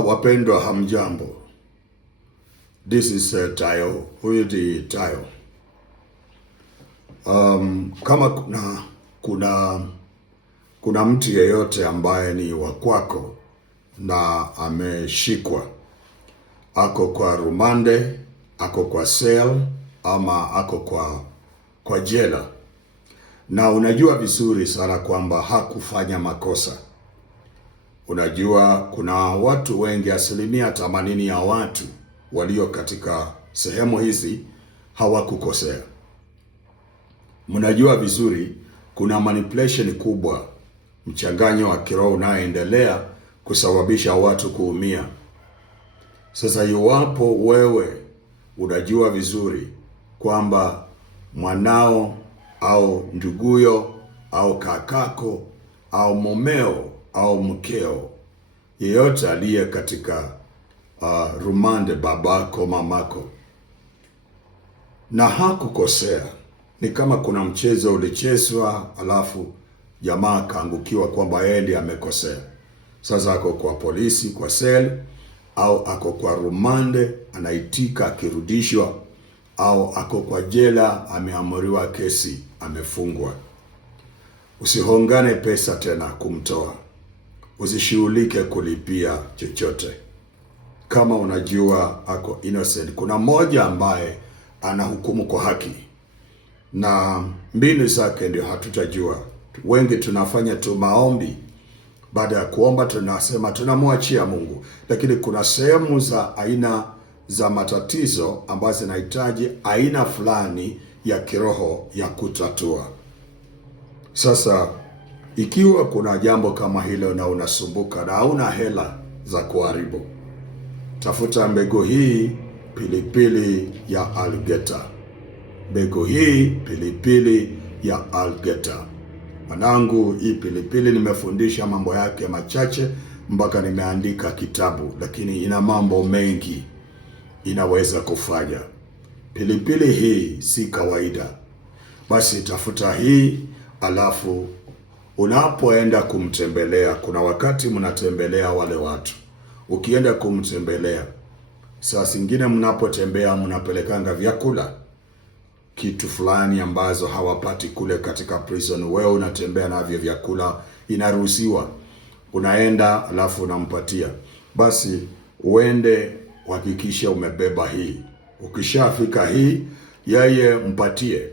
Wapendwa, hamjambo. This is Tayo. Huyu ni Tayo. Kama kuna mtu yeyote ambaye ni wa kwako na ameshikwa, ako kwa rumande, ako kwa cell ama ako kwa jela, na unajua vizuri sana kwamba hakufanya makosa. Unajua kuna watu wengi, 80% ya watu walio katika sehemu hizi hawakukosea. Mnajua vizuri kuna manipulation kubwa, mchanganyo wa kiroho unaoendelea kusababisha watu kuumia. Sasa iwapo wewe unajua vizuri kwamba mwanao au nduguyo au kakako au mumeo au mkeo, yeyote aliye katika rumande, babako, mamako, na hakukosea, ni kama kuna mchezo ulichezwa alafu jamaa kaangukiwa kwamba yeye ndiye amekosea. Sasa ako kwa polisi, kwa sel, au ako kwa rumande anaitika akirudishwa, au ako kwa jela ameamuriwa kesi, amefungwa. Usihongane pesa tena kumtoa. Usishughulike kulipia chochote. Kama unajua ako innocent, kuna mmoja ambaye anahukumu kwa haki, na mbinu zake ndio hatutajua. Wengi tunafanya tu maombi, baada ya kuomba tunasema tunamwachia Mungu, lakini kuna sehemu za aina za matatizo ambazo zinahitaji aina fulani ya kiroho ya kutatua. Sasa ikiwa kuna jambo kama hilo na unasumbuka na hauna hela za kuharibu, tafuta mbegu hii, pilipili ya algeta. Mbegu hii pilipili ya algeta. Mwanangu, hii pilipili nimefundisha mambo yake machache mpaka nimeandika kitabu, lakini ina mambo mengi inaweza kufanya. Pilipili hii si kawaida. Basi tafuta hii, alafu unapoenda kumtembelea, kuna wakati mnatembelea wale watu. Ukienda kumtembelea, saa zingine mnapotembea mnapelekanga vyakula, kitu fulani ambazo hawapati kule katika prison. Wewe unatembea navyo vyakula, inaruhusiwa. Unaenda alafu unampatia. Basi uende uhakikishe umebeba hii. Ukishafika hii, yeye mpatie,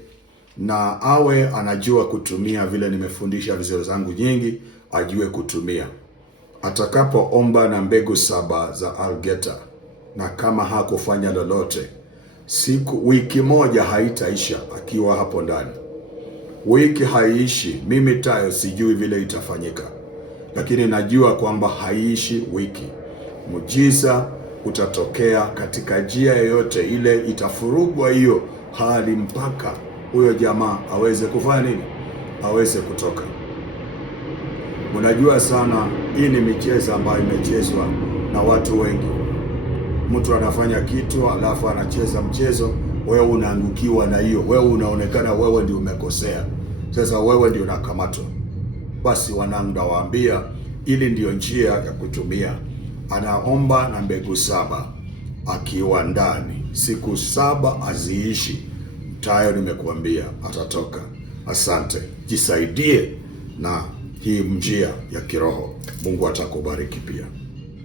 na awe anajua kutumia vile nimefundisha vizuri zangu nyingi, ajue kutumia. Atakapoomba na mbegu 7 za algeta, na kama hakufanya lolote, wiki moja haitaisha akiwa hapo ndani. Wiki haiishi. Mimi Tayo sijui vile itafanyika, lakini najua kwamba haiishi wiki. Muujiza utatokea katika njia yoyote ile, itafurugwa hiyo hali mpaka huyo jamaa aweze kufanya nini? Aweze kutoka. Mnajua sana, hii ni michezo ambayo imechezwa na watu wengi. Mtu anafanya kitu alafu anacheza mchezo, wewe unaangukiwa na hiyo, wewe unaonekana wewe ndio umekosea. Sasa wewe ndio unakamatwa. Basi wanangu, nawaambia ili ndio njia ya kutumia. Anaomba na mbegu 7 akiwa ndani, siku 7 aziishi. Tayo nimekuambia atatoka. Asante. Jisaidie na hii njia ya kiroho. Mungu atakubariki pia.